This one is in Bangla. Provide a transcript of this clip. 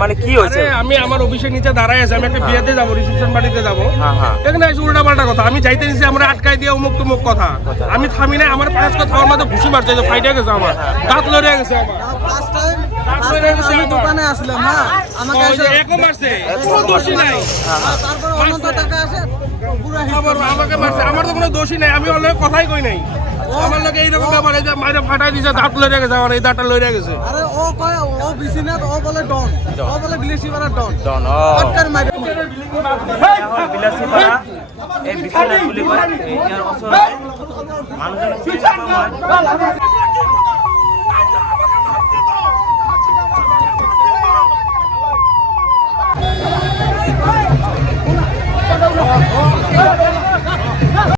মানে কি হয়েছে? আমি আমার অফিসের নিচে দাঁড়াই আছি, আমি একটা বিয়েতে যাবো, রিসেপশন বাড়িতে যাবো। এখানে এসে উল্টা পাল্টা কথা, আমি যাইতে নিছি আমরা আটকাই দিয়ে অমুক তুমুক কথা। আমি থামি না, আমার পাঁচ কথা আমার মাঝে ঘুষি মারছে, ফাইটে গেছে, আমার দাঁত লড়ে গেছে। দোকানে আসলাম, হ্যাঁ আমাকে আমাকে মারছে, আমার তো কোনো দোষই নাই, আমি অনেক কথাই কই নাই। আমার লোক এইরকম ব্যাপার, এই যে মাইরে ফাটাই দিছে, দাঁত লড়ে গেছে, আমার এই দাঁতটা লড়ে গেছে। আরে ও কয় ও বিসিনাথ, ও বলে ডন, ও বলে বিলেসিপাড়া ডন। বিলাসীপাড়া এই বিশ্বনাথ গুলি মানুষজন